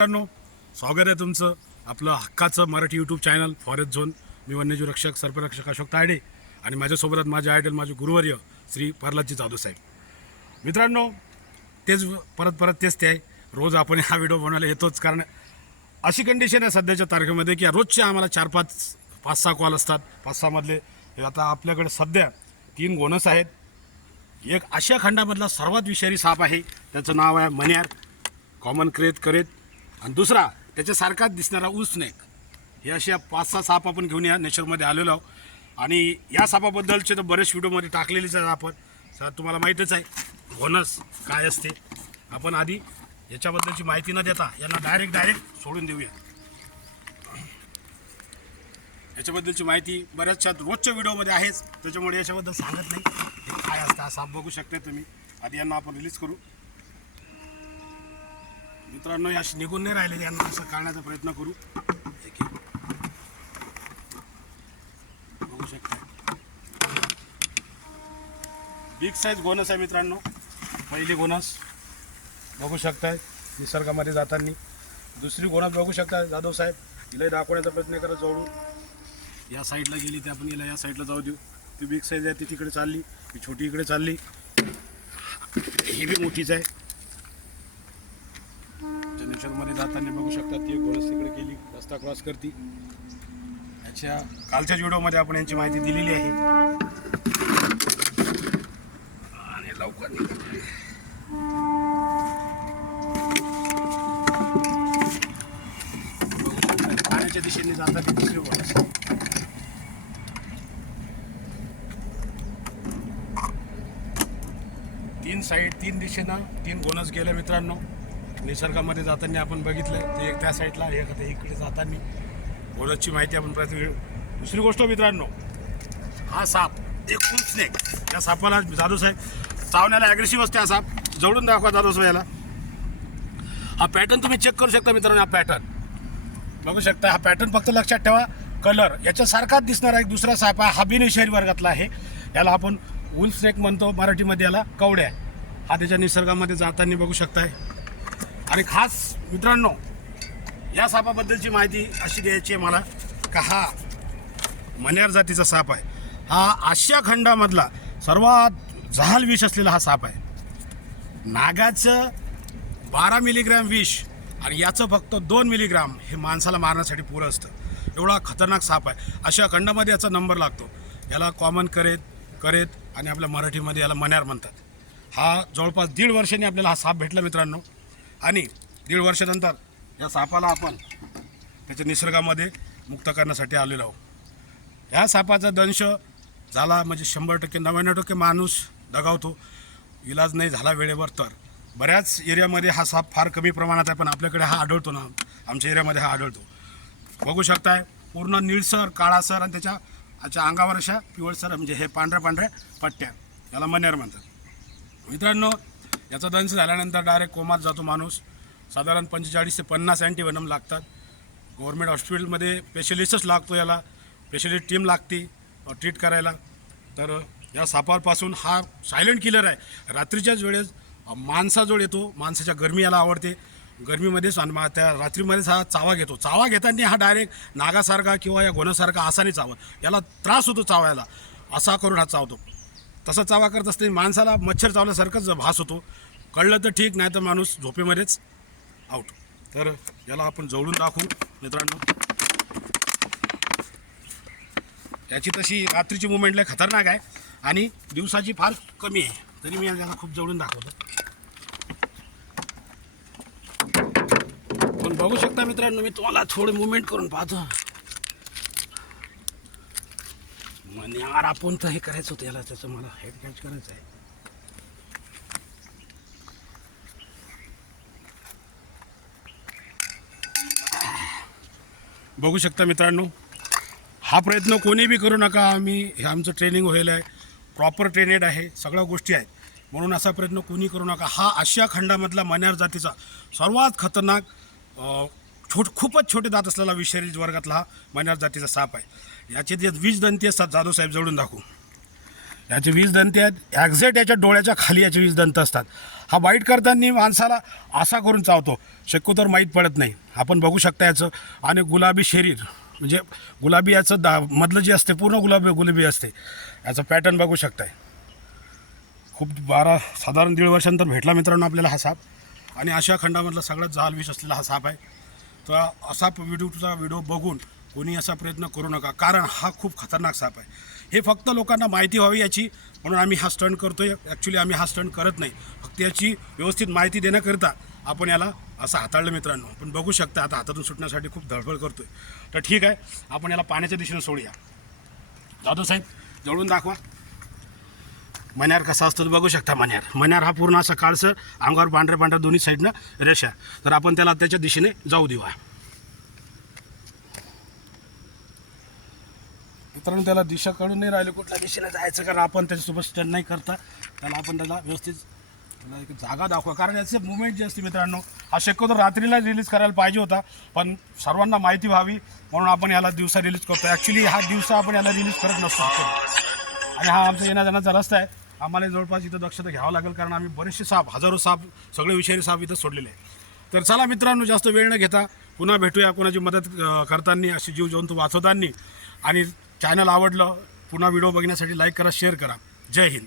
मित्रांनो स्वागत आहे तुमचं आपलं हक्काचं Marathi YouTube channel forest zone. मी वन्यजीव रक्षक सर्परक्षक अशोक तायडे आणि माझ्यासोबत माझे आयडल माझे गुरुवर्य श्री प्रल्हादजी जाधव साहेब. मित्रांनो तेच परत परत तेच ते आहे. रोज आपण हा व्हिडिओ बनवायला येतोच कारण अशी कंडिशन आहे सध्याच्या तारखेमध्ये की रोजचे आम्हाला चार पाच पाच सहा कॉल असतात. पाच सहामधले हे आता आपल्याकडे सध्या तीन गोनस आहेत. एक आशिया खंडामधला सर्वात विषारी साप आहे. त्याचं नाव आहे मन्यार कॉमन क्रेत करेत. आणि दुसरा त्याच्यासारखाच दिसणारा ऊस स्नेक हे अशा पाच सहा साप आपण घेऊन या नेचरमध्ये आलेलो आहोत. आणि या सापाबद्दलचे तर बरेच व्हिडिओमध्ये टाकलेलेच आहे आपण. सर तुम्हाला माहीतच आहे घोनस काय असते. आपण आधी याच्याबद्दलची माहिती न देता यांना डायरेक्ट डायरेक्ट सोडून देऊया. याच्याबद्दलची माहिती बऱ्याचशा रोजच्या व्हिडिओमध्ये आहेच. त्याच्यामुळे याच्याबद्दल सांगत नाही. काय असतं हा साप बघू शकता तुम्ही. आधी यांना आपण रिलीज करू. मित्रांनो या निघून नाही राहिले यांना असं काढण्याचा प्रयत्न करू. एक बघू शकता. बिग साईज गोनस आहे मित्रांनो. पहिली गोनस बघू शकताय निसर्गामध्ये जाताना. दुसरी गोनस बघू शकता जाधव साहेब. हिला दाखवण्याचा प्रयत्न करा जवळून या साईडला गेली ते आपण हिला या साईडला जाऊ देऊ. ती बिग साईज आहे ती तिकडे चालली. ती छोटी इकडे चालली. ही बी मोठीच आहे. नेचरमध्ये जाताना बघू शकता ती गोळस तिकडे केली रस्ता क्रॉस करती. याच्या कालच्याच व्हिडिओमध्ये आपण यांची माहिती दिलेली आहे. आणि लवकर पाण्याच्या दिशेने जाताना दुसरी गोळस तीन साईड तीन दिशेनं तीन गोनस गेले मित्रांनो. निसर्गामध्ये जाताना आपण बघितलं ते एक त्या साईडला एक आता इकडे जाताना. बोलतची माहिती आपण प्रति दुसरी गोष्ट मित्रांनो हा साप एक फुल स्नेक या सापाला जाधव साहेब चावण्याला ॲग्रेसिव्ह असते हा साप. जवळून दाखवा जाधव साहेब याला. हा पॅटर्न तुम्ही चेक करू शकता मित्रांनो हा पॅटर्न बघू शकता हा पॅटर्न फक्त लक्षात ठेवा. कलर याच्यासारखाच दिसणारा एक दुसरा साप आहे. हा बिनशहरी वर्गातला आहे. याला आपण उल स्नेक म्हणतो मराठीमध्ये याला कवड्या. हा त्याच्या निसर्गामध्ये जाताना बघू शकताय. आणि खास मित्रांनो या सापाबद्दलची माहिती अशी द्यायची आहे मला का हा मन्यार जातीचा साप आहे. हा आशिया खंडामधला सर्वात जहाल विष असलेला हा साप आहे. नागाचं बारा मिलीग्रॅम विष आणि याचं फक्त दोन मिलीग्राम हे माणसाला मारण्यासाठी पुरं असतं. एवढा खतरनाक साप आहे. अशा खंडामध्ये याचा नंबर लागतो. याला कॉमन करेत करेत आणि आपल्या मराठीमध्ये याला मन्यार म्हणतात. हा जवळपास दीड वर्षांनी आपल्याला हा साप भेटला मित्रांनो. आणि दीड वर्षानंतर या सापाला आपण त्याच्या निसर्गामध्ये मुक्त करण्यासाठी आलेलो आहोत. ह्या सापाचा दंश झाला म्हणजे शंभर टक्के नव्याण्णव टक्के माणूस दगावतो. इलाज नाही झाला वेळेवर तर. बऱ्याच एरियामध्ये हा साप फार कमी प्रमाणात आहे पण आपल्याकडे हा आढळतो ना. आमच्या एरियामध्ये हा आढळतो. बघू शकताय पूर्ण निळसर काळासर आणि त्याच्या याच्या अंगावर अशा पिवळसर म्हणजे हे पांढऱ्या पांढऱ्या पट्ट्या. याला मन्यार म्हणतात. मित्रांनो याचा दंश झाल्यानंतर डायरेक्ट कोमात जातो माणूस. साधारण पंचेचाळीस ते पन्नास अँटीवनम लागतात. गव्हर्मेंट हॉस्पिटलमध्ये स्पेशलिस्टच लागतो याला. स्पेशलिस्ट टीम लागते ट्रीट करायला. तर या सापापासून हा सायलेंट किलर आहे. रात्रीच्याच वेळेस माणसाजवळ येतो. माणसाच्या गरमी याला आवडते. गरमीमध्येच मा- त्या रात्रीमध्येच हा चावा घेतो. चावा घेताना हा डायरेक्ट नागासारखा किंवा या गोण्यासारखा असा नाही चावत. याला त्रास होतो चावायला. असा करून हा चावतो. तसा चावा करत असताना माणसाला मच्छर चावल्यासारखंच भास होतो. कळलं तर ठीक नाही तर माणूस झोपेमध्येच आउट तर याला आपण जवळून दाखवू मित्रांनो. याची तशी रात्रीची मुवमेंट लय खतरनाक आहे आणि दिवसाची फार कमी आहे. तरी मी याला खूप जवळून दाखवतो. पण बघू शकता मित्रांनो मी तुम्हाला थोडं मुवमेंट करून पाहतो. फार आपण तर हे करायचं होतं याला त्याचं मला हेड कॅच करायचं आहे. बघू शकता मित्रांनो हा प्रयत्न कोणी बी करू नका आम्ही हे आमचं ट्रेनिंग व्हायला आहे प्रॉपर ट्रेनेड आहे सगळ्या गोष्टी आहेत. म्हणून असा प्रयत्न कोणी करू नका. हा आशिया खंडामधला मन्यार जातीचा सर्वात खतरनाक छोट खूपच छोटे दात असलेला विषारी वर्गातला हा मनार जातीचा साप आहे. याचे जे वीज दंती असतात जाधव साहेब जवळून दाखवू. याचे वीज दंती आहेत ॲक्झॅक्ट याच्या डोळ्याच्या खाली याचे वीज दंत असतात. हा वाईट करताना माणसाला असा करून चावतो. शक्यतोवर माहीत पडत नाही. आपण बघू शकता याचं. आणि गुलाबी शरीर म्हणजे गुलाबी याचं दा मधलं जे असते पूर्ण गुलाबी गुलाबी असते. याचं पॅटर्न बघू शकताय. खूप बारा साधारण दीड वर्षानंतर भेटला मित्रांनो आपल्याला हा साप. आणि आशिया खंडामधला सगळ्यात जहाल विष असलेला हा साप आहे. तर असा व्हिडिओचा व्हिडिओ बघून कोणी असा प्रयत्न करू नका. कारण हा खूप खतरनाक साप आहे. हे फक्त लोकांना माहिती व्हावी याची म्हणून आम्ही हा स्टंट आहे ॲक्च्युली आम्ही हा स्टंट करत नाही. फक्त याची व्यवस्थित माहिती देण्याकरिता आपण याला असं हाताळलं मित्रांनो. पण बघू शकता आता हातातून सुटण्यासाठी खूप धडपड आहे तर ठीक आहे आपण याला पाण्याच्या दिशेने सोडूया. जाधव साहेब जवळून दाखवा. मण्यार कसा असतो तो बघू शकता मण्यार मण्यार हा पूर्ण असा काळसर अंगावर पांढऱ्या पांढऱ्या दोन्ही साईडनं रेषा. तर आपण त्याला त्याच्या दिशेने जाऊ देऊया. मित्रांनो त्याला दिशा कळून नाही राहिली कुठल्या दिशेने जायचं कारण आपण त्याच्यासोबत स्टंड नाही करता. त्याला आपण त्याला व्यवस्थित त्याला एक जागा दाखवा. कारण याचे मुवमेंट जे असते मित्रांनो हा शक्यतो रात्रीला रिलीज करायला पाहिजे होता पण सर्वांना माहिती व्हावी म्हणून आपण याला दिवसा रिलीज करतो ॲक्च्युली हा दिवसा आपण याला रिलीज करत नसतो. आणि हा आमचा येण्या जाण्याचा रस्ता आहे. आम्हाला जवळपास इथं दक्षता घ्यावं लागेल कारण आम्ही बरेचसे साप हजारो साप सगळे विषारी साप इथं सोडलेले आहे तर चला मित्रांनो जास्त वेळ न घेता पुन्हा भेटूया कोणाची मदत करताना अशी जीवजंतू वाचवताना. आणि चॅनल आवडलं पुन्हा व्हिडिओ बघण्यासाठी लाईक करा शेअर करा. जय हिंद.